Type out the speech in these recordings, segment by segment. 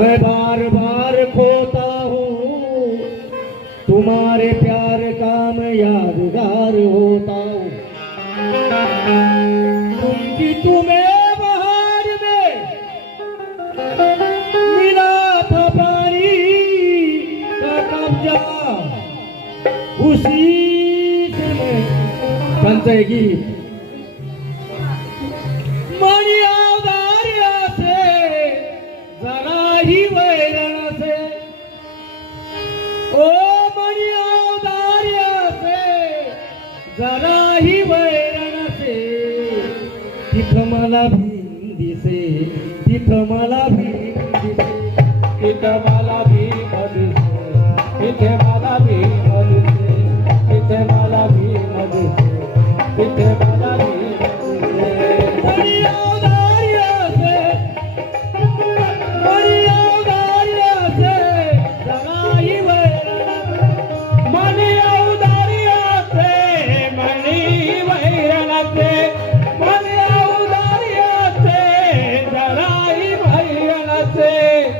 मैं बार बार खोता हूँ, तुम्हारे प्यार का मैं यादगार होता हूँ। तुमकी तुम्हें बहार में मिला था पानी का कब्जा, उसी से मैं बनते गीत मणि अवतारिया से जरा ही वैरण से, ओ मणि अवतारिया से जरा ही वैरण से, तिथं मला भीम दिसे, तिथं मला भीम दिसे, तिथं मला भीम दिसे, तिथे मला भीम दिसे, तिथे मला भीम दिसे, तिथे मला भीम दिसे। मणि अवतारिया से, मणि अवतारिया से जरा ही वैरण, मणि अवतारिया से, मणि वैरण से, मणि अवतारिया से जरा ही वैरण से,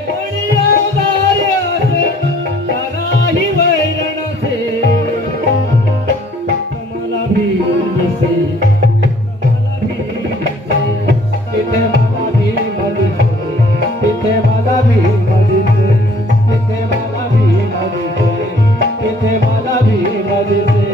मणि अवतारिया से जरा ही वैरण से, मला भीम दिसे, मला भीम दिसे, तिथे मला भीम दिसे, तिथे मला भीम दिसे, तिथे मला भीम दिसे, तिथे मला भीम दिसे।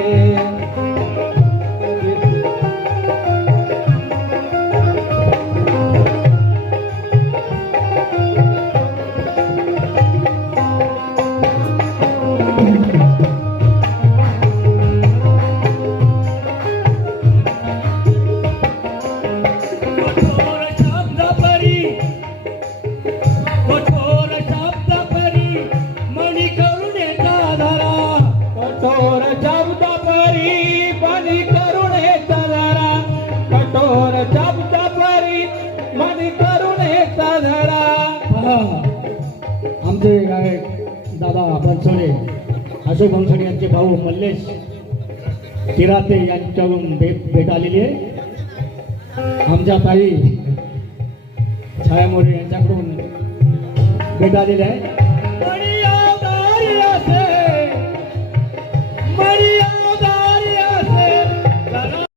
कठोर शब्द परी, कठोर शब्द परी मणि करुणेचा धरा, कठोर शब्द परी मणि करुणेचा धरा, कठोर शब्द परी मणि करुणेचा धरा। आमचे गायक दादा बनसोडे, अशोक बनसोडे यांचे भाऊ मल्लेश किराते यांच्याकडून भेट आलेली आहे। आमच्या ताई छाया मोरे यांच्याकडून भेट आलेली आहे। मणि अवतारिया से, मणि